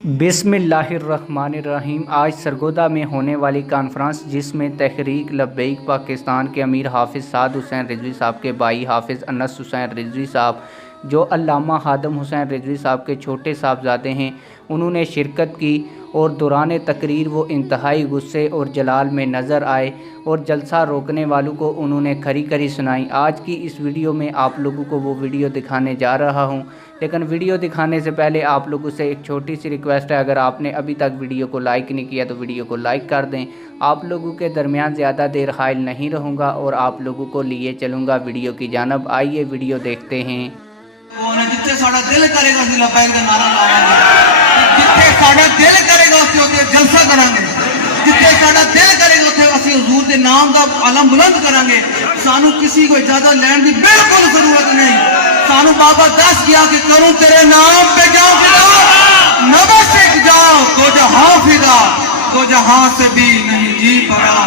बिस्मिल्लाहिर्रहमानिर्रहीम। आज सरगोदा में होने वाली कॉन्फ्रेंस जिसमें तहरीक लब्बैक पाकिस्तान के अमीर हाफिज़ साद हुसैन रिजवी साहब के भाई हाफिज़ अनस हुसैन रिजवी साहब जो अल्लामा हादम हुसैन रिजवी साहब के छोटे साहबजादे हैं, उन्होंने शिरकत की और दौरान तकरीर वो इंतहाई गुस्से और जलाल में नज़र आए और जलसा रोकने वालों को उन्होंने खरी खरी सुनाई। आज की इस वीडियो में आप लोगों को वो वीडियो दिखाने जा रहा हूं, लेकिन वीडियो दिखाने से पहले आप लोगों से एक छोटी सी रिक्वेस्ट है, अगर आपने अभी तक वीडियो को लाइक नहीं किया तो वीडियो को लाइक कर दें। आप लोगों के दरमियान ज़्यादा देर हाइल नहीं रहूँगा और आप लोगों को लिए चलूँगा वीडियो की जानब। आइए वीडियो देखते हैं। जिथे साडा दिल करेगा असीं लब्बैक दा नारा लावांगे, जिथे साडा दिल करेगा असीं उत्थे जलसा करांगे, जिथे साडा दिल करेगा उत्थे असीं हुजूर दे नाम दा आलम बुलंद करांगे। सानू किसी को इजाजत लैण दी बिल्कुल जरूरत नहीं। सानू बाबा दस गया कि करूं तेरे नाम पे जाऊं फिदा, नबश जाओ तो जहां फिदा, तो जहां से भी नहीं जी पड़ा।